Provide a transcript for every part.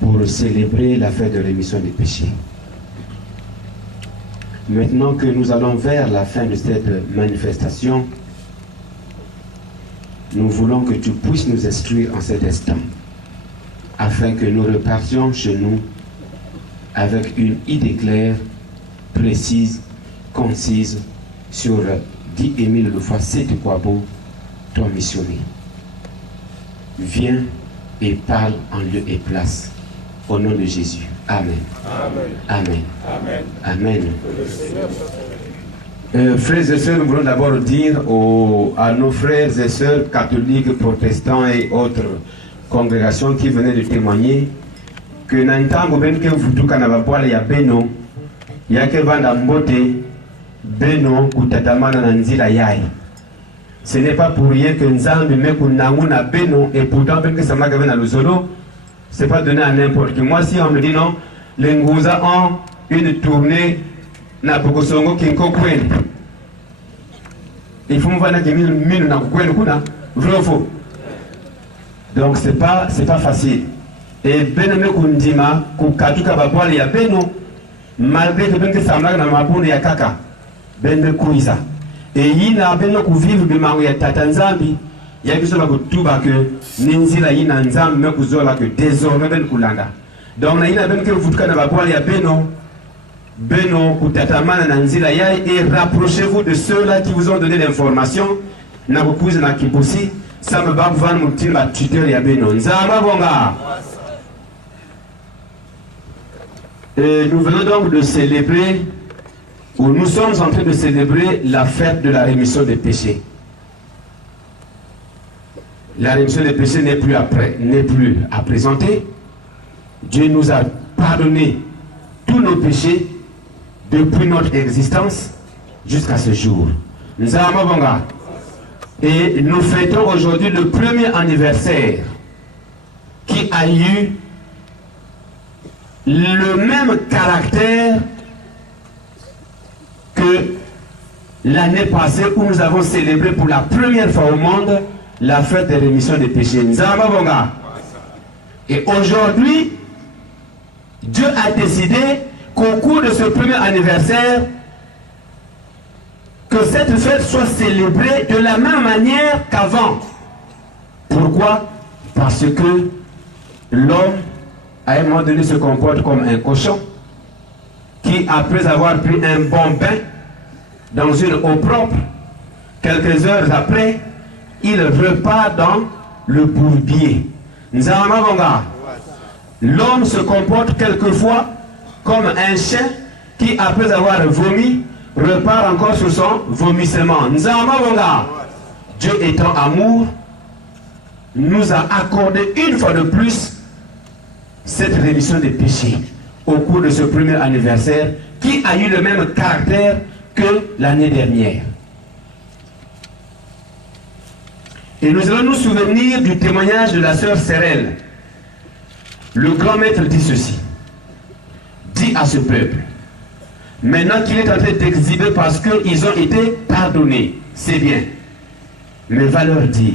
pour célébrer la fête de rémission des péchés. Maintenant que nous allons vers la fin de cette manifestation, nous voulons que tu puisses nous instruire en cet instant, afin que nous repartions chez nous avec une idée claire, précise, concise sur dit Émile Loufa Sété-Kouabo, ton missionnaire. Viens et parle en lieu et place. Au nom de Jésus. Amen. Amen. Amen. Amen. Frères et sœurs, nous voulons d'abord dire à nos frères et sœurs catholiques, protestants et autres congrégations qui venaient de témoigner que Nantango Ben que vous tout canavapoil ya Beno, ya que Vanda Mbote, Beno, Koutatamana Nanzila Yai. Ce n'est pas pour rien que Nzambi Mekunanguna Beno et pourtant Ben que ça m'a gavé dans le solo. C'est pas donné à n'importe qui. Moi, si on me dit non, les Ngouza ont une tournée na Bokosongo Kinko Kwen. Il faut me voir que mine na Kwen kuna, vrai ou faux. Donc c'est pas facile. Et Beneme Kundima, Kukatuka Baboile ya Beno, malgré que Benke Samlag na Mabune ya Kaka, Benme Kouiza. Et Yina Beno Kuvivu Bimaru ya Tatanzambi. Il y a que cela que Ninzila Yina Nzam me kuzola que désormais Ben Kulanda. Donc il y a ben que vous kana baboile ya Beno Kutatamana Nanzila Yai et rapprochez-vous de ceux-là qui vous ont donné l'information. Na kukuza na kibusi ça me va van mutima tuteur ya Beno. Nzama bonga. Nous venons donc de célébrer, ou nous sommes en train de célébrer la fête de la rémission des péchés. La rémission des péchés n'est plus à présenter. Dieu nous a pardonné tous nos péchés depuis notre existence jusqu'à ce jour. Et nous fêtons aujourd'hui le premier anniversaire qui a eu le même caractère que l'année passée où nous avons célébré pour la première fois au monde la fête de rémission des péchés. Et aujourd'hui, Dieu a décidé qu'au cours de ce premier anniversaire, que cette fête soit célébrée de la même manière qu'avant. Pourquoi? Parce que l'homme, à un moment donné, se comporte comme un cochon qui, après avoir pris un bon bain dans une eau propre, quelques heures après, il repart dans le bourbier. L'homme se comporte quelquefois comme un chien qui, après avoir vomi, repart encore sur son vomissement. Dieu étant amour, nous a accordé une fois de plus cette rémission des péchés au cours de ce premier anniversaire qui a eu le même caractère que l'année dernière. Et nous allons nous souvenir du témoignage de la sœur Sérelle. Le grand maître dit ceci. Dit à ce peuple, maintenant qu'il est en train d'exhiber parce qu'ils ont été pardonnés, c'est bien. Mais va leur dire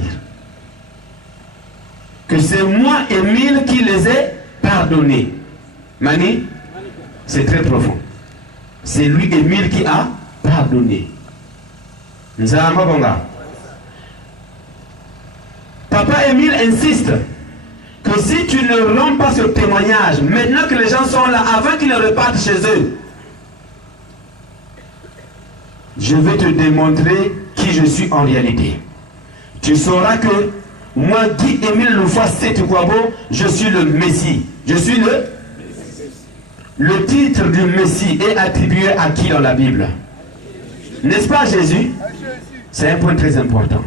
que c'est moi, Émile, qui les ai pardonnés. Mani, c'est très profond. C'est lui, Émile, qui a pardonné. Nzama Bonga. Papa Émile insiste que si tu ne rends pas ce témoignage, maintenant que les gens sont là, avant qu'ils repartent chez eux, je vais te démontrer qui je suis en réalité. Tu sauras que moi, Guy Émile Loufa Sété-Kouabo, je suis le Messie. Je suis le titre du Messie est attribué à qui dans la Bible? N'est-ce pas Jésus? C'est un point très important.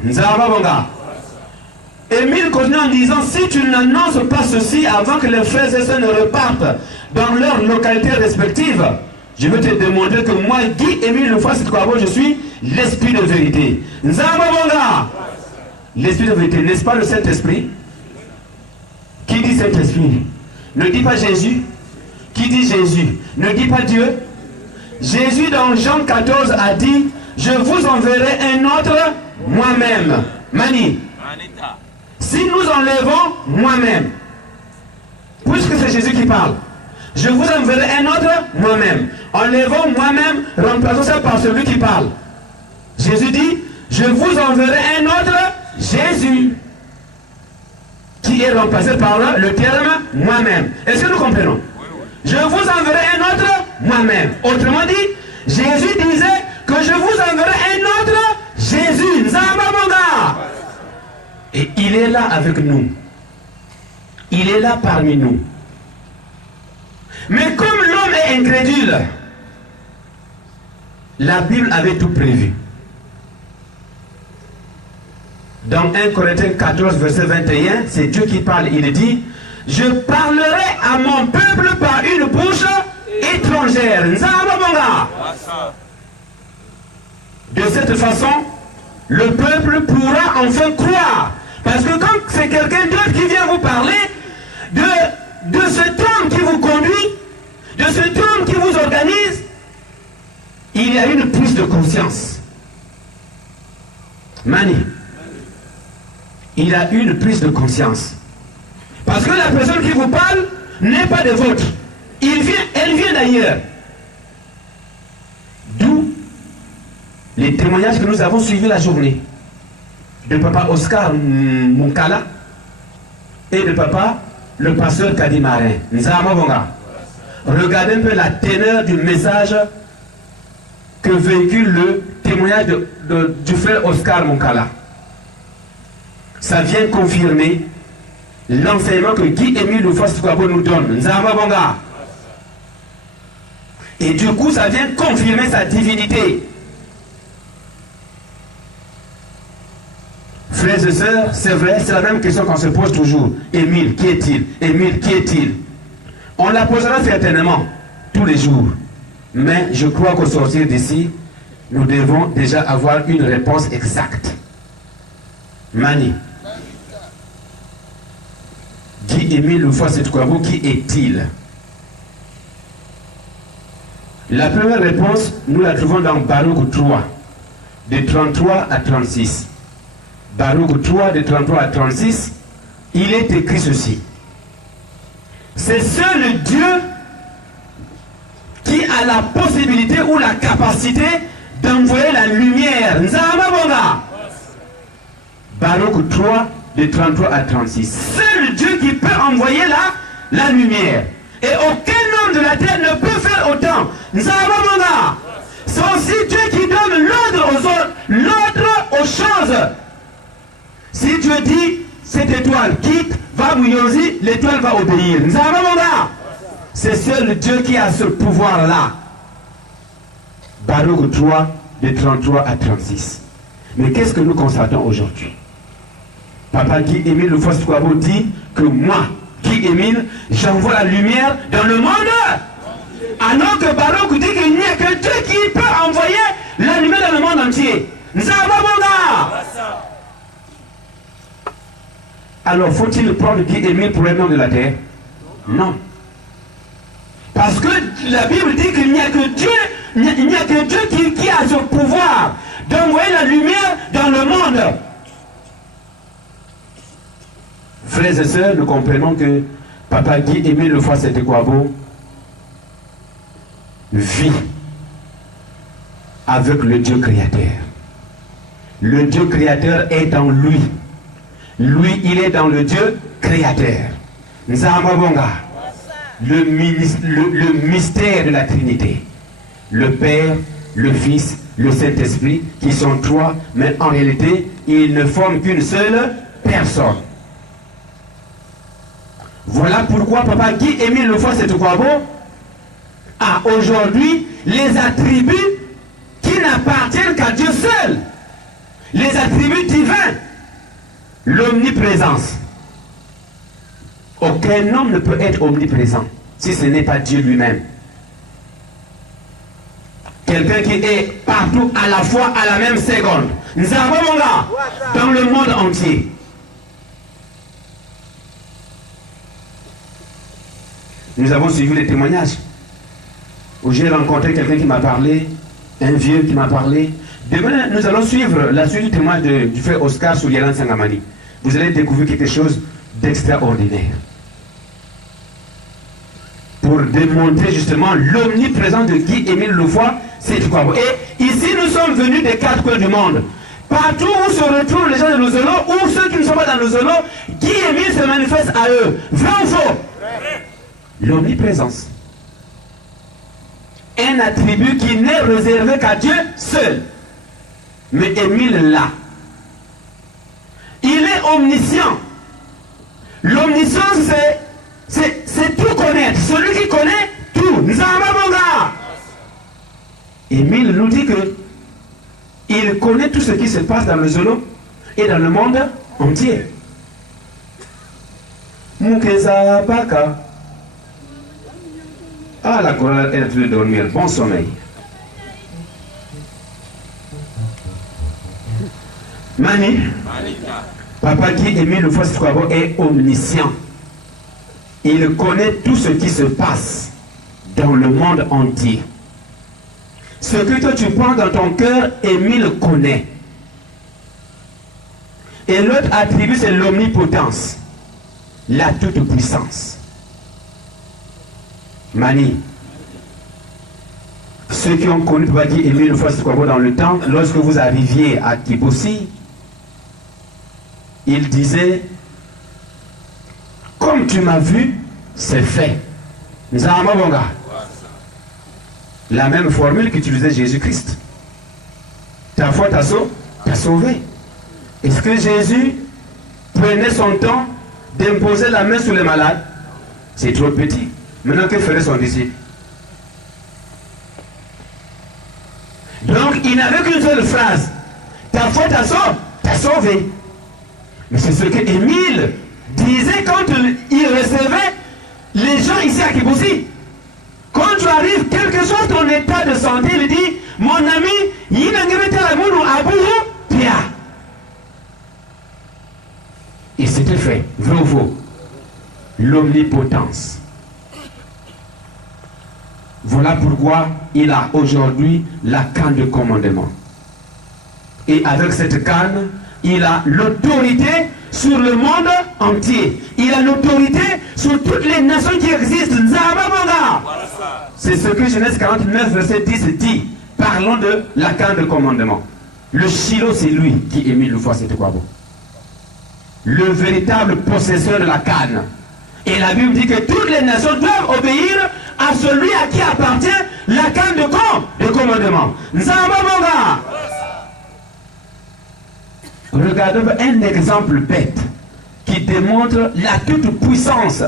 Émile continue en disant, si tu n'annonces pas ceci avant que les frères et sœurs ne repartent dans leurs localités respectives, je vais te démontrer que moi, Guy Émile Loufa Sété-Kouabo, je suis l'esprit de vérité. L'esprit de vérité, n'est-ce pas le Saint-Esprit? Qui dit Saint-Esprit? Ne dit pas Jésus. Qui dit Jésus? Ne dit pas Dieu. Jésus dans Jean 14 a dit, je vous enverrai un autre moi-même. Mani. Si nous enlevons moi-même puisque c'est Jésus qui parle, je vous enverrai un autre moi-même. Enlevons moi-même, remplaçons ça par celui qui parle. Jésus dit, je vous enverrai un autre Jésus, qui est remplacé par le terme moi-même. Est-ce que nous comprenons? Je vous enverrai un autre moi-même. Autrement dit, Jésus disait que je vous enverrai un autre Jésus. Nzamba Monga. Et il est là avec nous. Il est là parmi nous. Mais comme l'homme est incrédule, la Bible avait tout prévu. Dans 1 Corinthiens 14, verset 21, c'est Dieu qui parle. Il dit, je parlerai à mon peuple par une bouche étrangère. De cette façon, le peuple pourra enfin croire. Parce que quand c'est quelqu'un d'autre qui vient vous parler de cet homme qui vous conduit, de cet homme qui vous organise, il y a une prise de conscience. Mani. Il a une prise de conscience. Parce que la personne qui vous parle n'est pas de vôtre. Elle vient d'ailleurs. D'où les témoignages que nous avons suivis la journée. De papa Oscar Munkala et de papa le pasteur Kadimarin. Regardez un peu la teneur du message que véhicule le témoignage du frère Oscar Munkala. Ça vient confirmer l'enseignement que Guy-Émile Lufas-Tukwabo nous donne. Et du coup, ça vient confirmer sa divinité. Frères et sœurs, c'est vrai, c'est la même question qu'on se pose toujours. Émile, qui est-il? Émile, qui est-il? On la posera certainement tous les jours. Mais je crois qu'au sortir d'ici, nous devons déjà avoir une réponse exacte. Mani. Guy-Émile Lufas-Tukwabo, qui est-il? La première réponse, nous la trouvons dans Baruch 3, de 33 à 36. Baruch 3, de 33 à 36, il est écrit ceci. C'est seul Dieu qui a la possibilité ou la capacité d'envoyer la lumière. Baruch 3, de 33 à 36. Seul Dieu qui peut envoyer la lumière. Et aucun homme de la terre ne peut faire autant. C'est aussi Dieu qui donne l'ordre aux choses. Si Dieu dit, cette étoile quitte, va Mouyosi, l'étoile va obéir. C'est seul Dieu qui a ce pouvoir-là. Baruch 3, de 33 à 36. Mais qu'est-ce que nous constatons aujourd'hui? Papa Guy-Émile Lufas-Tukwabo dit que moi, Guy-Émile, j'envoie la lumière dans le monde. Alors que Baruch dit qu'il n'y a que Dieu qui peut envoyer la lumière dans le monde entier. Alors faut-il prendre Guy-Émile pour un homme de la terre? Non. Parce que la Bible dit qu'il n'y a que Dieu, il n'y a que Dieu qui a ce pouvoir d'envoyer la lumière dans le monde. Frères et sœurs, nous comprenons que Papa Guy-Émile Lufas-Tukwabo vit avec le Dieu créateur. Le Dieu créateur est en lui. Lui, il est dans le Dieu créateur. Le mystère de la Trinité. Le Père, le Fils, le Saint-Esprit, qui sont trois, mais en réalité, ils ne forment qu'une seule personne. Voilà pourquoi Papa Guy-Émile Lufas-Tukwabo a aujourd'hui les attributs qui n'appartiennent qu'à Dieu seul. Les attributs divins. L'omniprésence. Aucun homme ne peut être omniprésent si ce n'est pas Dieu lui-même. Quelqu'un qui est partout à la fois à la même seconde. Nous avons là, dans le monde entier. Nous avons suivi les témoignages où j'ai rencontré quelqu'un qui m'a parlé, un vieux qui m'a parlé. Demain, nous allons suivre la suite du témoignage du frère Oscar Soulialan Sangamani. Vous allez découvrir quelque chose d'extraordinaire. pour démontrer justement l'omniprésence de Guy-Émile Loufoy Sédhiou-Kouabo. Et ici, nous sommes venus des 4 coins du monde. Partout où se retrouvent les gens de Lozolo, ou ceux qui ne sont pas dans Lozolo, Guy-Émile se manifeste à eux. Vrai ou faux? L'omniprésence. Un attribut qui n'est réservé qu'à Dieu seul. Mais Émile l'a. Il est omniscient. L'omniscience, c'est tout connaître. Celui qui connaît tout. Nzamba Bonga. Émile nous dit que il connaît tout ce qui se passe dans le Zolo et dans le monde entier. Mukeza Baka. Ah, la chorale est en train de dormir. Bon sommeil. Mani. Papa Guy-Émile Loufoy Sédhiou-Kouabo est omniscient. Il connaît tout ce qui se passe dans le monde entier. Ce que toi tu prends dans ton cœur, Émile connaît. Et l'autre attribut, c'est l'omnipotence, la toute-puissance. Mani, ceux qui ont connu Papa Guy-Émile Loufoy Sédhiou-Kouabo dans le temps, lorsque vous arriviez à Kibossi, il disait, comme tu m'as vu, c'est fait. Nzamba Bonga. La même formule qu'utilisait Jésus-Christ. Ta foi t'a sauvé. Est-ce que Jésus prenait son temps d'imposer la main sur les malades? C'est trop petit. Maintenant, que ferait son disciple? Donc, il n'avait qu'une seule phrase. Ta foi t'a sauvé. Mais c'est ce que Émile disait quand il recevait les gens ici à Kibossi. Quand tu arrives, quel que soit ton état de santé, il dit, mon ami, il n'a pas de Pia. Et c'était fait, vrai ou faux? L'omnipotence. Voilà pourquoi il a aujourd'hui la canne de commandement. Et avec cette canne, il a l'autorité sur le monde entier. Il a l'autorité sur toutes les nations qui existent. C'est ce que Genèse 49, verset 10 dit. Parlons de la canne de commandement. Le Shiloh, c'est lui qui Émile Loufoy Sédhiou-Kouabo. Le véritable possesseur de la canne. Et la Bible dit que toutes les nations doivent obéir à celui à qui appartient la canne de commandement. Nzamba Bonga. Regardons un exemple bête qui démontre la toute-puissance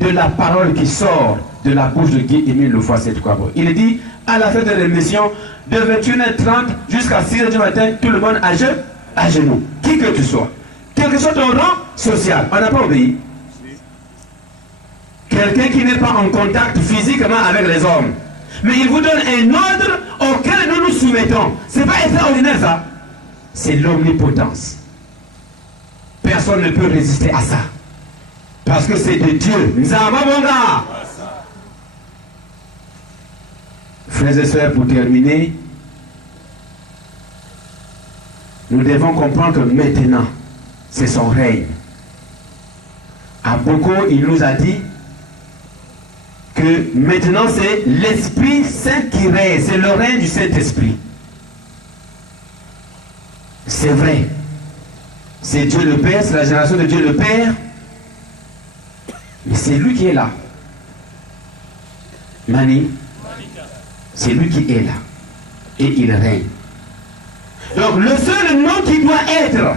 de la parole qui sort de la bouche de Guy-Émile Loufoy Sédhiou-Kouabo. Il dit, à la fin de l'émission, de 21h30 jusqu'à 6h du matin, tout le monde à genoux. Qui que tu sois. Quel que soit ton rang social. On n'a pas obéi. Quelqu'un qui n'est pas en contact physiquement avec les hommes. Mais il vous donne un ordre auquel nous nous soumettons. Ce n'est pas extraordinaire ça. C'est l'omnipotence. Personne ne peut résister à ça. Parce que c'est de Dieu. Nzamba Bonga. Frères et sœurs, pour terminer, nous devons comprendre que maintenant, c'est son règne. À Boko, il nous a dit que maintenant c'est l'Esprit Saint qui règne. C'est le règne du Saint-Esprit. C'est vrai. C'est Dieu le Père, c'est la génération de Dieu le Père. Mais c'est lui qui est là. Mani, c'est lui qui est là. Et il règne. Donc le seul nom qui doit être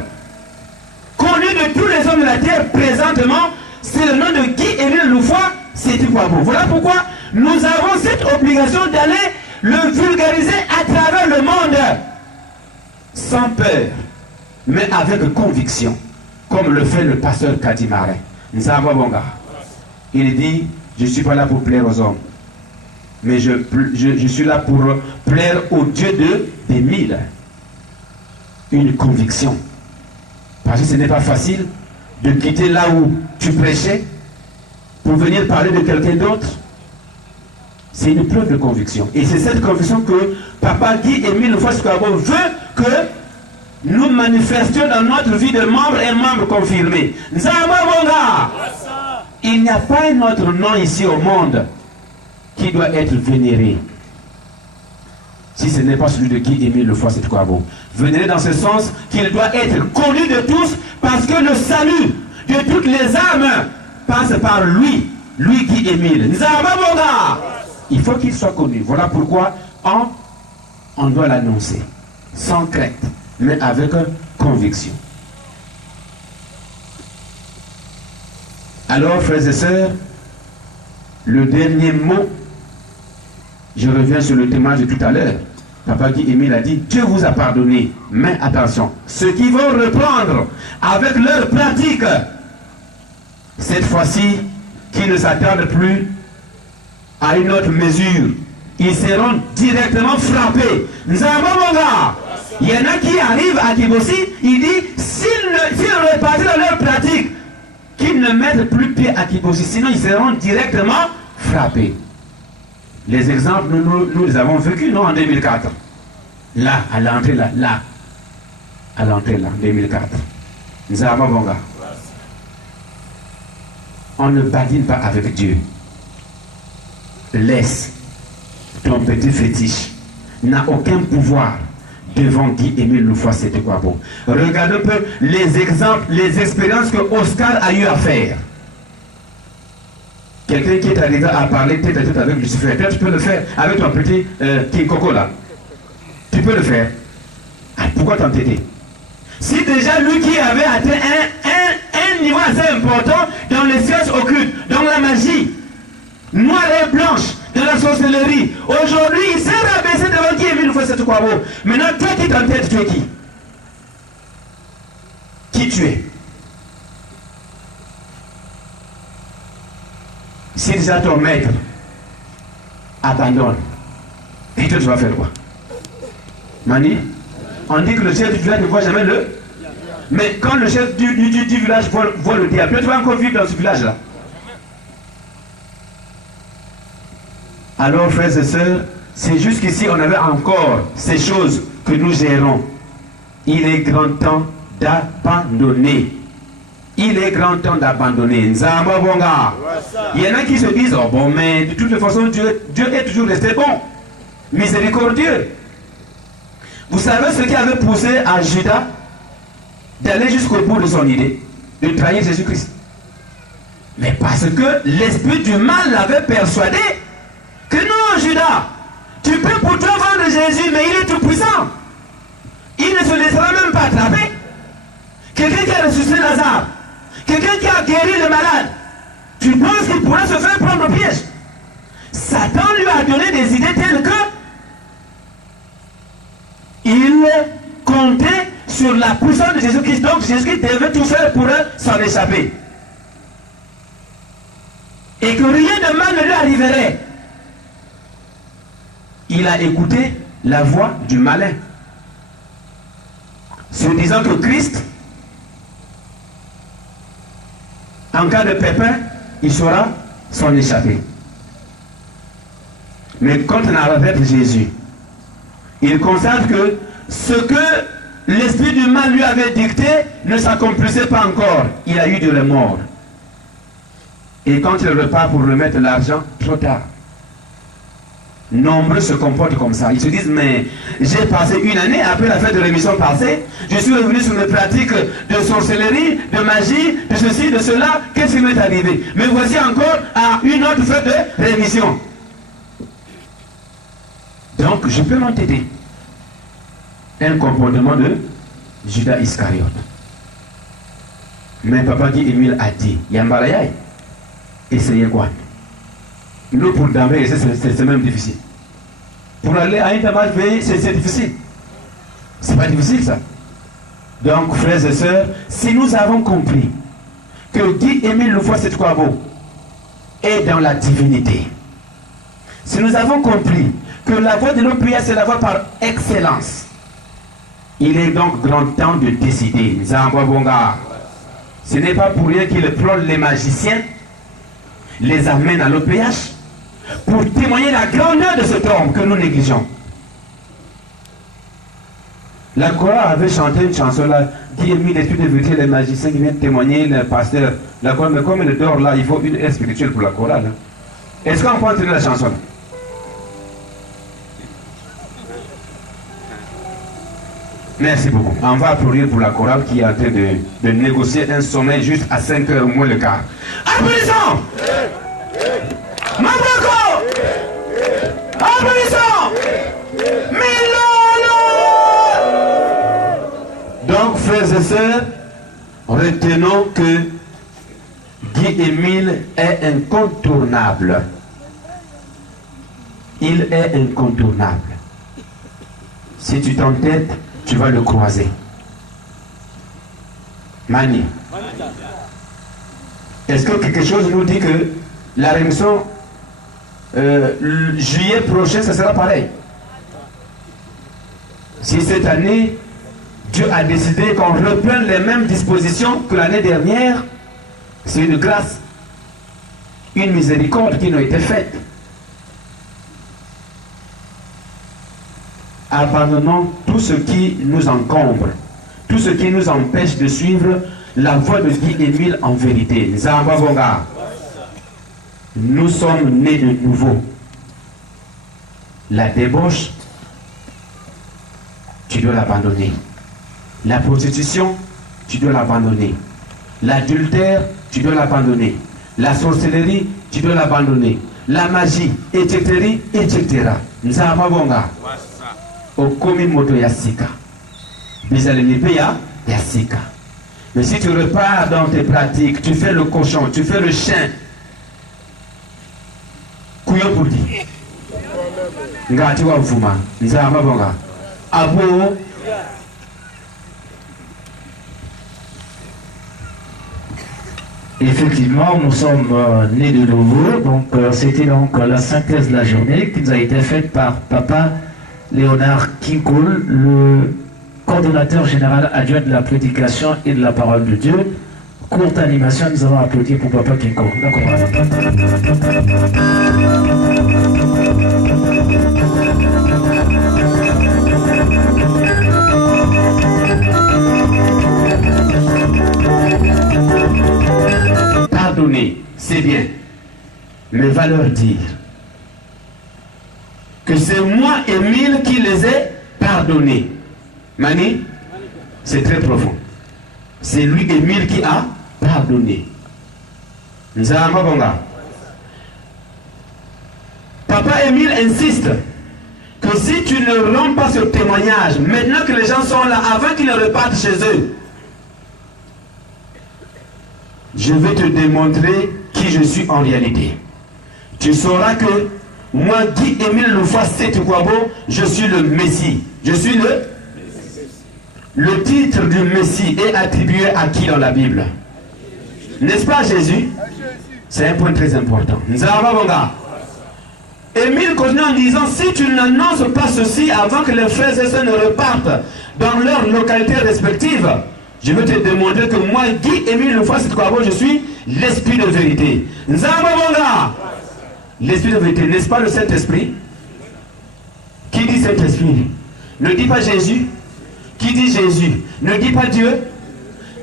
connu de tous les hommes de la terre présentement, c'est le nom de Guy-Émile Loufoy Sédhiou-Kouabo. Voilà pourquoi nous avons cette obligation d'aller le vulgariser à travers le monde. Sans peur, mais avec conviction, comme le fait le pasteur Kadimarin. Nzamba Bonga. Il dit, je ne suis pas là pour plaire aux hommes, mais je suis là pour plaire au Dieu des mille. Une conviction. Parce que ce n'est pas facile de quitter là où tu prêchais pour venir parler de quelqu'un d'autre. C'est une preuve de conviction. Et c'est cette conviction que Papa Guy-Émile Loufoy Sédhiou-Kouabo veut que nous manifestions dans notre vie de membre et membre confirmé. Nzamba Bonga. Il n'y a pas un autre nom ici au monde qui doit être vénéré, si ce n'est pas celui de qui Émile Lefoy-Setokwabo. Vénéré dans ce sens qu'il doit être connu de tous, parce que le salut de toutes les âmes passe par lui, lui qui Émile. Nzamabonga, il faut qu'il soit connu. Voilà pourquoi on doit l'annoncer, sans crainte, mais avec conviction. Alors, frères et sœurs, le dernier mot, je reviens sur le témoignage de tout à l'heure. Papa Guy Émile a dit, Dieu vous a pardonné, mais attention, ceux qui vont reprendre avec leur pratique, cette fois-ci, qui ne s'attardent plus à une autre mesure, ils seront directement frappés. Nzamabonga, il y en a qui arrivent à Kibossi, il dit, s'ils repartent dans leur pratique, qu'ils ne mettent plus pied à Kibossi, sinon ils seront directement frappés. Les exemples, nous les avons vécus, non, en 2004. Là, à l'entrée, là, à l'entrée, là, 2004. Nzamabonga. On ne badine pas avec Dieu. Laisse ton petit fétiche. N'a aucun pouvoir devant Guy Émile Lefoy-Setokwabo. Regarde un peu les exemples, les expériences que Oscar a eu à faire. Quelqu'un qui est arrivé à parler tête à tête avec Lucifer, tu peux le faire avec ton petit King Coco là. Tu peux le faire. Ah, pourquoi t'entêter? Si déjà lui qui avait atteint un niveau assez important dans les sciences occultes, dans la magie, noire et blanche, dans la sorcellerie, aujourd'hui il s'est rabaissé devant Guy Émile Lefoy-Setokwabo. Maintenant, toi qui t'entêtes, tu es qui? Qui tu es? Si déjà ton maître abandonne, et toi tu vas faire quoi? Mani, on dit que le chef du village ne voit jamais le... Mais quand le chef du village voit le diable, tu vas encore vivre dans ce village-là. Alors, frères et sœurs, c'est jusqu'ici on avait encore ces choses que nous gérons. Il est grand temps d'abandonner. Il est grand temps d'abandonner. Nzamabonga. Il y en a qui se disent, oh bon, mais de toute façon, Dieu est toujours resté bon, miséricordieux. Vous savez ce qui avait poussé à Judas d'aller jusqu'au bout de son idée, de trahir Jésus-Christ? Mais parce que l'esprit du mal l'avait persuadé que non, Judas, tu peux pour toi vendre Jésus, mais il est tout puissant. Il ne se laissera même pas attraper. Quelqu'un qui a ressuscité Lazare, quelqu'un qui a guéri le malade, tu penses qu'il pourrait se faire prendre au piège? Satan lui a donné des idées telles que il comptait sur la puissance de Jésus-Christ. Donc Jésus-Christ devait tout faire pour s'en échapper. Et que rien de mal ne lui arriverait. Il a écouté la voix du malin, se disant que Christ, en cas de pépin, il saura s'en échapper. Mais quand on arrête Jésus, il constate que ce que l'esprit du mal lui avait dicté ne s'accomplissait pas encore. Il a eu de remords. Et quand il repart pour remettre l'argent, trop tard. Nombreux se comportent comme ça. Ils se disent, mais j'ai passé une année après la fête de rémission passée, je suis revenu sur mes pratiques de sorcellerie, de magie, de ceci, de cela, qu'est-ce qui m'est arrivé? Mais voici encore à une autre fête de rémission. Donc je peux m'entêter. Un comportement de Judas Iscariote. Mais Papa Guy Émile a dit, Yambalayay, essayez quoi? Nous, pour Dambé, c'est même difficile. Pour aller à une tabac veillée, c'est difficile. C'est pas difficile ça. Donc, frères et sœurs, si nous avons compris que Guy Émile Lefoy-Setokwabo est dans la divinité, si nous avons compris que la voie de nos prières, c'est la voie par excellence, il est donc grand temps de décider. Nzamabonga. Ce n'est pas pour rien qu'il prône les magiciens, les amène à l'OPH, pour témoigner la grandeur de cet homme que nous négligeons. La chorale avait chanté une chanson là, qui est mis l'étude de vérité, les magiciens qui viennent témoigner, le pasteur. La chorale, mais comme elle dort là, il faut une aide spirituelle pour la chorale. Hein. Est-ce qu'on peut entendre la chanson? Merci beaucoup. On va applaudir pour la chorale qui est en train de négocier un sommeil juste à 5h moins le quart. Applaudissons! Maboko! Applaudissons! Milolo! Donc, frères et sœurs, retenons que Guy-Émile est incontournable. Il est incontournable. Si tu t'entêtes, tu vas le croiser. Mani. Est-ce que quelque chose nous dit que la rémission juillet prochain, ça sera pareil? Si cette année, Dieu a décidé qu'on reprenne les mêmes dispositions que l'année dernière, c'est une grâce, une miséricorde qui nous a été faite. Abandonnons tout ce qui nous encombre, tout ce qui nous empêche de suivre la voie de Guy-Émile en vérité. Nous sommes nés de nouveau. La débauche, tu dois l'abandonner. La prostitution, tu dois l'abandonner. L'adultère, tu dois l'abandonner. La sorcellerie, tu dois l'abandonner. La magie, etc. Nzamabonga. Okomi moto yasika. Bizalenipe yasika. Mais si tu repars dans tes pratiques, tu fais le cochon, tu fais le chien. Kuyo pour dire. Ngati wa mfuma. Nzamabonga. Abo. Effectivement, nous sommes nés de nouveau. Donc, c'était donc la synthèse de la journée qui nous a été faite par Papa Léonard Kinkoul, le coordonnateur général adjoint de la prédication et de la parole de Dieu. Courte animation, nous allons applaudir pour Papa Kinkoul. Pardonner, c'est bien, mais va leur dire que c'est moi, Émile, qui les ai pardonnés. Mani, c'est très profond. C'est lui, Émile, qui a pardonné. Papa Émile insiste que si tu ne rends pas ce témoignage, maintenant que les gens sont là, avant qu'ils repartent chez eux, je vais te démontrer qui je suis en réalité. Tu sauras que moi, Guy-Émile Loufoua Sétukwabo, je suis le Messie. Je suis le titre du Messie est attribué à qui dans la Bible? N'est-ce pas Jésus? C'est un point très important. Émile continue en disant, si tu n'annonces pas ceci avant que les frères et sœurs ne repartent dans leurs localités respectives, je veux te démontrer que moi, Guy-Émile Loufoua Sétukwabo, je suis l'esprit de vérité. L'esprit de vérité, n'est-ce pas le Saint-Esprit? Qui dit Saint-Esprit? Ne dit pas Jésus. Qui dit Jésus? Ne dit pas Dieu.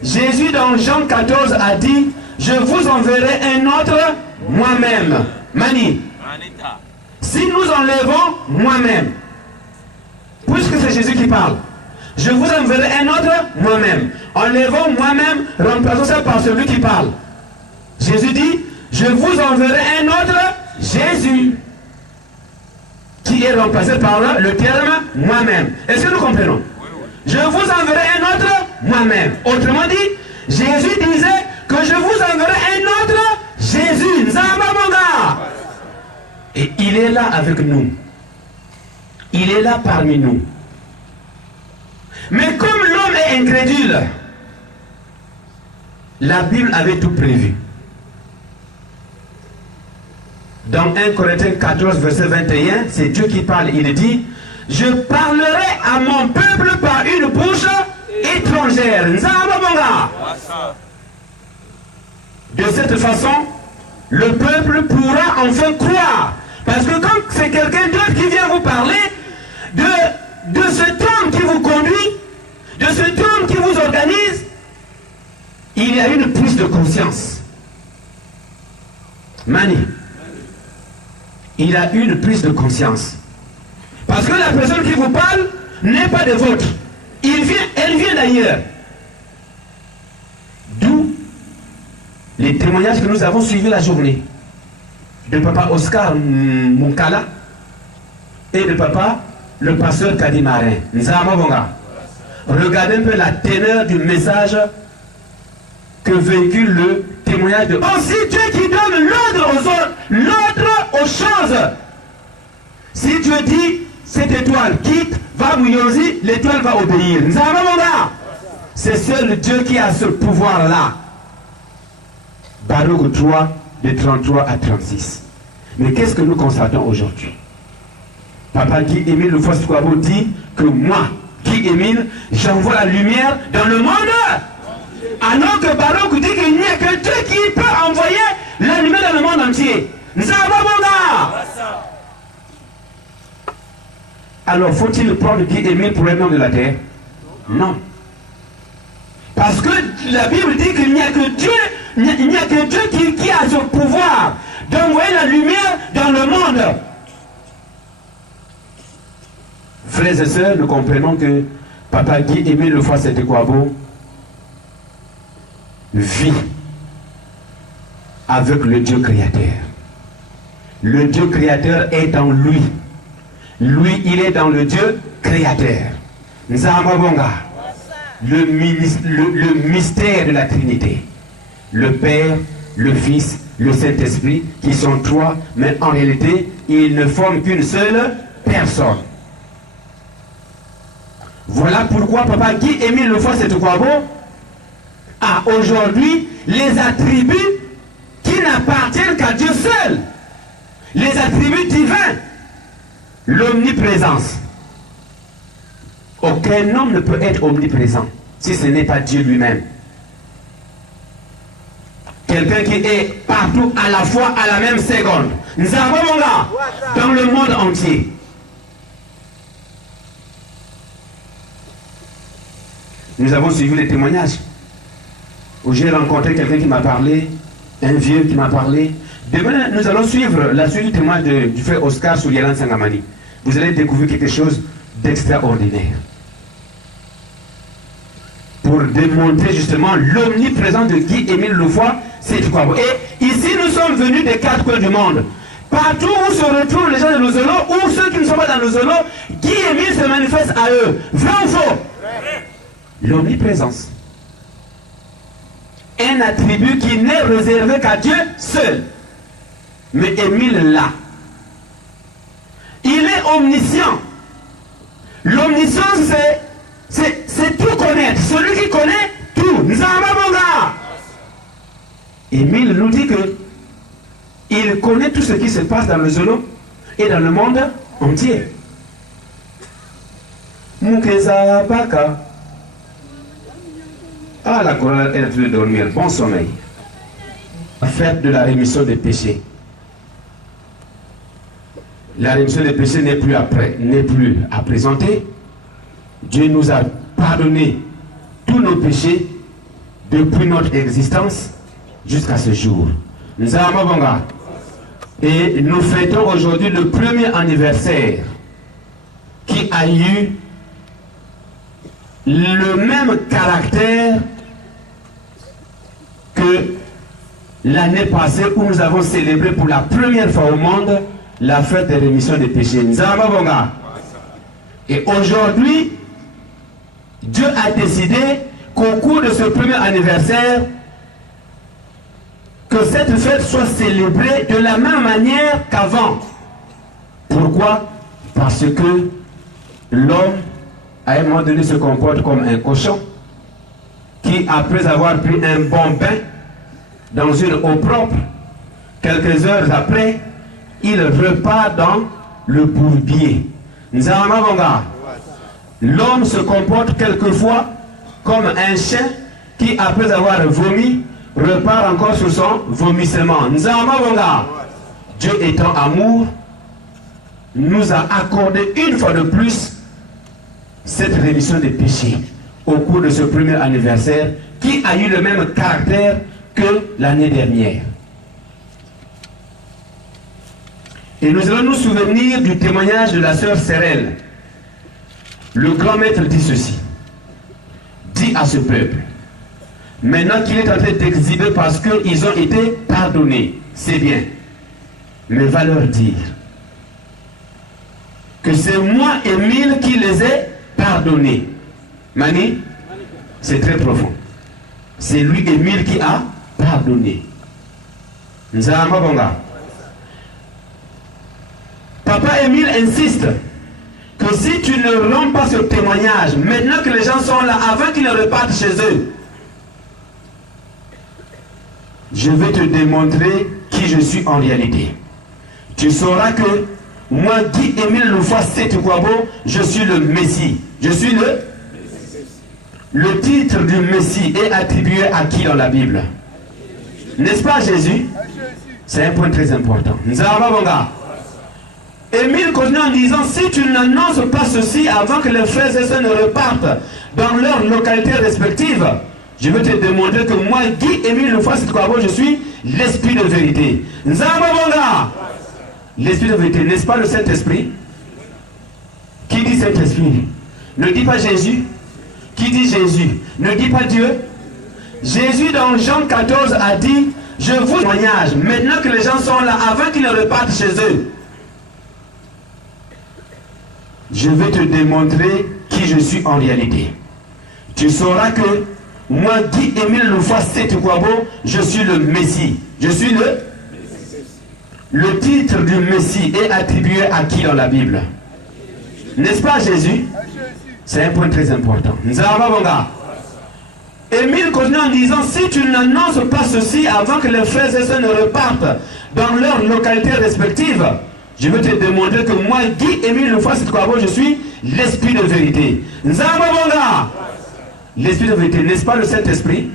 Jésus dans Jean 14 a dit, je vous enverrai un autre moi-même. Mani. Si nous enlevons moi-même, puisque c'est Jésus qui parle, je vous enverrai un autre moi-même. Enlevons moi-même, remplaçons ça par celui qui parle. Jésus dit, je vous enverrai un autre Jésus, qui est remplacé par le terme moi-même. Est-ce que nous comprenons? Je vous enverrai un autre moi-même. Autrement dit, Jésus disait que je vous enverrai un autre Jésus. Nzambamonga. Et il est là avec nous. Il est là parmi nous. Mais comme l'homme est incrédule, la Bible avait tout prévu. Dans 1 Corinthiens 14, verset 21, c'est Dieu qui parle. Il dit, je parlerai à mon peuple par une bouche étrangère. De cette façon, le peuple pourra enfin croire. Parce que quand c'est quelqu'un d'autre qui vient vous parler de cet homme qui vous conduit, de cet homme qui vous organise, il y a une prise de conscience. Mani. il a eu une prise de conscience. Parce que la personne qui vous parle n'est pas de vôtre. Elle vient d'ailleurs. D'où les témoignages que nous avons suivis la journée. De papa Oscar Munkala et de papa le pasteur Kadi Marin. Regardez un peu la teneur du message que véhicule le témoignage de... Aussi Dieu qui donne l'ordre aux choses. Si Dieu dit, cette étoile quitte, va Mouyosi, l'étoile va obéir. C'est seul Dieu qui a ce pouvoir-là. Baruch 3, de 33 à 36. Mais qu'est-ce que nous constatons aujourd'hui? Papa Guy Émile Lefos-Kwabo dit que moi, Guy Émile, j'envoie la lumière dans le monde. Alors que Baruch dit qu'il n'y a que Dieu qui peut envoyer la lumière dans le monde entier. Alors faut-il prendre Guy Émile pour un homme de la terre? Non. Parce que la Bible dit qu'il n'y a que Dieu, il n'y a que Dieu qui a ce pouvoir d'envoyer la lumière dans le monde. Frères et sœurs, nous comprenons que Papa Guy Émile Lefos-Kwabo vit avec le Dieu créateur. Le Dieu créateur est dans lui. Lui, il est dans le Dieu créateur. Le mystère de la Trinité. Le Père, le Fils, le Saint-Esprit, qui sont trois, mais en réalité, ils ne forment qu'une seule personne. Voilà pourquoi Papa Guy Émile Lefos-Kwabo a aujourd'hui les attributs qui n'appartiennent qu'à Dieu seul. Les attributs divins. L'omniprésence. Aucun homme ne peut être omniprésent si ce n'est pas Dieu lui-même. Quelqu'un qui est partout à la fois, à la même seconde. Nous avons là, dans le monde entier. Nous avons suivi les témoignages où j'ai rencontré quelqu'un qui m'a parlé, un vieux qui m'a parlé. Demain, nous allons suivre la suite du témoignage du frère Oscar Soulialan Sangamani. Vous allez découvrir quelque chose d'extraordinaire. Pour démontrer justement l'omniprésence de Guy Émile Lefos-Kwabo. Et ici, nous sommes venus des quatre coins du monde. Partout où se retrouvent les gens de Lozolo, ou ceux qui ne sont pas dans Lozolo, Guy Émile se manifeste à eux. Vrai ou faux? L'omniprésence. Un attribut qui n'est réservé qu'à Dieu seul. Mais Émile là. Il est omniscient. L'omniscience, c'est tout connaître. Celui qui connaît tout. Émile nous dit que il connaît tout ce qui se passe dans le Zolo et dans le monde entier. Mukeza Baka. Ah, la chorale est en train de dormir. Bon sommeil. Fête de la rémission des péchés. La rémission des péchés n'est plus à présenter. Dieu nous a pardonné tous nos péchés depuis notre existence jusqu'à ce jour. Nous avons et nous fêtons aujourd'hui le premier anniversaire qui a eu le même caractère que l'année passée où nous avons célébré pour la première fois au monde la fête de rémission des péchés. Et aujourd'hui, Dieu a décidé qu'au cours de ce premier anniversaire, que cette fête soit célébrée de la même manière qu'avant. Pourquoi? Parce que l'homme, à un moment donné, se comporte comme un cochon qui, après avoir pris un bon bain dans une eau propre, quelques heures après, il repart dans le bourbier. L'homme se comporte quelquefois comme un chien qui, après avoir vomi, repart encore sur son vomissement. Dieu étant amour, nous a accordé une fois de plus cette rémission des péchés au cours de ce premier anniversaire qui a eu le même caractère que l'année dernière. Et nous allons nous souvenir du témoignage de la sœur Sérelle. Le grand maître dit ceci. Dit à ce peuple, maintenant qu'il est en train d'exhiber parce qu'ils ont été pardonnés, c'est bien. Mais va leur dire que c'est moi, Émile, qui les ai pardonnés. Mani, c'est très profond. C'est lui, Émile, qui a pardonné. Nzamba Bonga. Papa Émile insiste que si tu ne rends pas ce témoignage, maintenant que les gens sont là, avant qu'ils repartent chez eux, je vais te démontrer qui je suis en réalité. Tu sauras que moi, Guy Émile Loufoua Sétukwabo, je suis le Messie. Je suis le titre du Messie est attribué à qui dans la Bible? N'est-ce pas Jésus? C'est un point très important. Nzaba Bonga. Émile continue en disant, si tu n'annonces pas ceci avant que les frères et sœurs ne repartent dans leurs localités respectives, je vais te démontrer que moi, Guy Émile Loufoua Sétukwabo, je suis l'esprit de vérité. Nzaba Bonga. L'esprit de vérité, n'est-ce pas le Saint-Esprit? Qui dit Saint-Esprit? Ne dit pas Jésus. Qui dit Jésus? Ne dit pas Dieu. Jésus dans Jean 14 a dit, je vous témoignage, maintenant que les gens sont là, avant qu'ils repartent chez eux, je vais te démontrer qui je suis en réalité. Tu sauras que moi, Guy Émile Loufoua Sétukwabo, je suis le Messie. Je suis le titre du Messie est attribué à qui dans la Bible? N'est-ce pas Jésus? C'est un point très important. Nzaba Bonga. Émile continue en disant, si tu n'annonces pas ceci avant que les frères et sœurs ne repartent dans leurs localités respectives, je vais te démontrer que moi, Guy Émile Loufoua Sétukwabo, je suis l'esprit de vérité. Nzaba Bonga. L'esprit de vérité, n'est-ce pas le Saint-Esprit?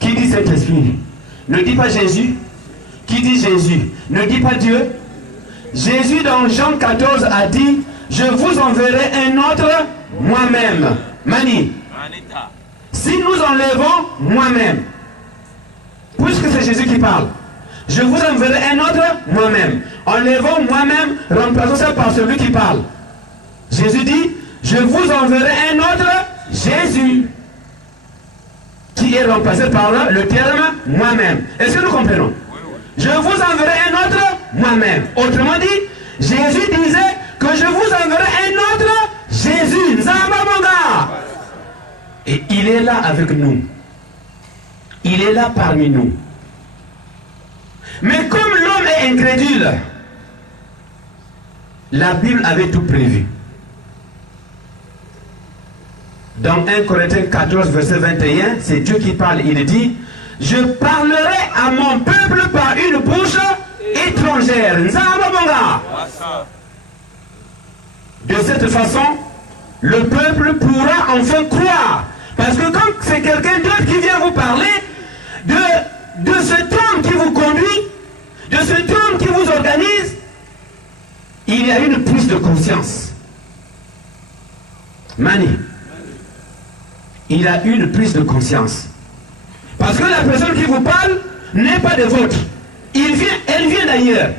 Qui dit Saint-Esprit? Ne dit pas Jésus. Qui dit Jésus? Ne dit pas Dieu. Jésus dans Jean 14 a dit, je vous enverrai un autre moi-même. Mani. Si nous enlevons moi-même, puisque c'est Jésus qui parle, je vous enverrai un autre moi-même. Enlevons moi-même, remplaçons ça par celui qui parle. Jésus dit, je vous enverrai un autre Jésus, qui est remplacé par le terme moi-même. Est-ce que nous comprenons? Je vous enverrai un autre moi-même. Autrement dit, Jésus disait que je vous enverrai un autre Jésus. Nzamba Bonga. Et il est là avec nous. Il est là parmi nous. Mais comme l'homme est incrédule, la Bible avait tout prévu. Dans 1 Corinthiens 14, verset 21, c'est Dieu qui parle. Il dit, je parlerai à mon peuple par une bouche étrangère. Nzamba Bonga. De cette façon, le peuple pourra enfin croire. Parce que quand c'est quelqu'un d'autre qui vient vous parler de cet homme qui vous conduit, de cet homme qui vous organise, il y a une prise de conscience. Mani. Il a une prise de conscience. Parce que la personne qui vous parle n'est pas de vôtre. Elle vient d'ailleurs.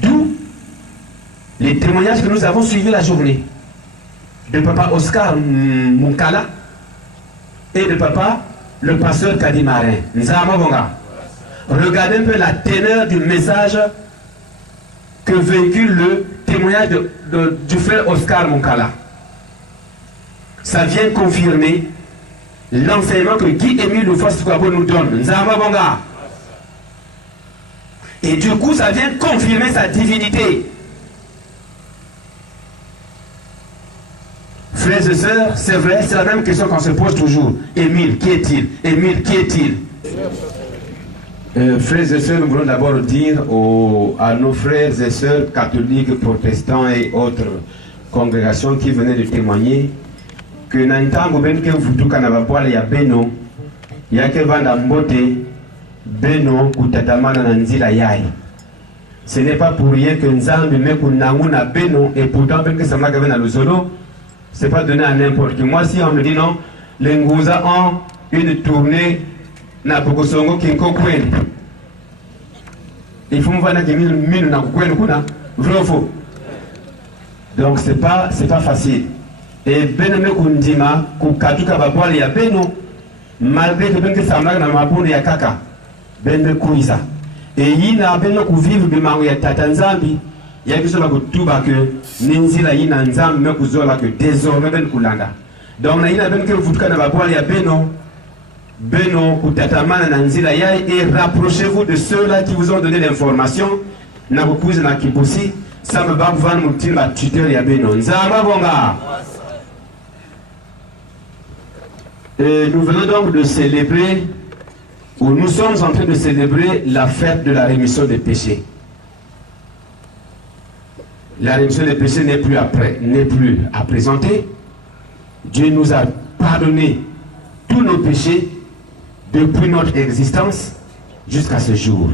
D'où les témoignages que nous avons suivis la journée. De papa Oscar Moukala et de papa le pasteur Kadi Marin. Nzama Bonga. Regardez un peu la teneur du message que véhicule le témoignage du frère Oscar Moukala. Ça vient confirmer l'enseignement que Guy Émile Loufoua Sétukwabo nous donne. Nzamba Bonga. Et du coup, ça vient confirmer sa divinité. Frères et sœurs, c'est vrai, c'est la même question qu'on se pose toujours. Émile, qui est-il? Émile, qui est-il? Frères et sœurs, nous voulons d'abord dire à nos frères et sœurs catholiques, protestants et autres congrégations qui venaient de témoigner que Nantango ben ke futuka na bapoale ya Beno yake vanda mbote Beno kutatamana na nzila yai. Ce n'est pas pour rien que Nzambe meku nangu na Beno et pourtant ben que ça m'a gavé na Luzolo, c'est pas donné à n'importe qui. Moi si on me dit non, les Ngouza ont une tournée na Pokosongo Kinko Kwen. il faut me voir que mine na kwenu kuna vrai ou faux. Donc c'est pas facile. Et beneme kundima kukatuka babwali ya beno malgré que benke samaka na mabuni ya kaka bende kuiza. Et yina beno kuvivre bimango ya tata nzambi ya biso ba kutuba que ninzila yina nzambi me kuzola que désormais ben kulanda. Donc na yina benke vutuka na babwali ya beno kutatamana na nzila ya et rapprochez-vous de ceux-là qui vous ont donné l'information na kukuiza na kibusi ça me va pouvoir nous dire la tuteur ya beno nzamba bonga. Et nous venons donc de célébrer, ou nous sommes en train de célébrer la fête de la rémission des péchés. La rémission des péchés n'est plus à présenter. Dieu nous a pardonné tous nos péchés depuis notre existence jusqu'à ce jour.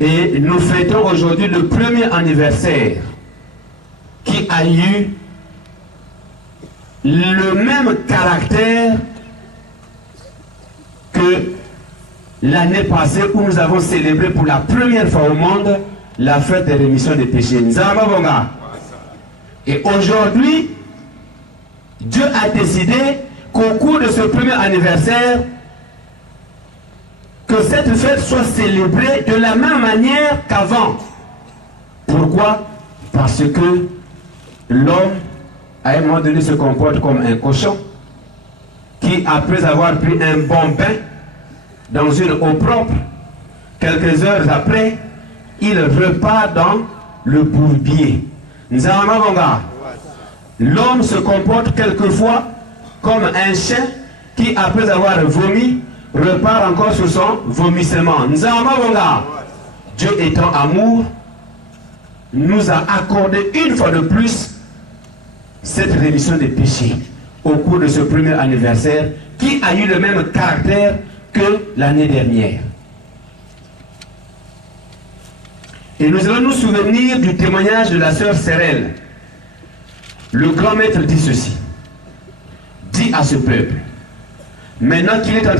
Et nous fêtons aujourd'hui le premier anniversaire qui a eu le même caractère que l'année passée où nous avons célébré pour la première fois au monde la fête de rémission des péchés. Et aujourd'hui, Dieu a décidé qu'au cours de ce premier anniversaire, que cette fête soit célébrée de la même manière qu'avant. Pourquoi? Parce que l'homme à un moment donné se comporte comme un cochon qui, après avoir pris un bon bain dans une eau propre, quelques heures après, il repart dans le bourbier. L'homme se comporte quelquefois comme un chien qui, après avoir vomi, repart encore sur son vomissement. Dieu étant amour, nous a accordé une fois de plus cette rémission des péchés au cours de ce premier anniversaire qui a eu le même caractère que l'année dernière. Et nous allons nous souvenir du témoignage de la sœur Cérelle. Le grand maître dit ceci, dit à ce peuple, maintenant qu'il est en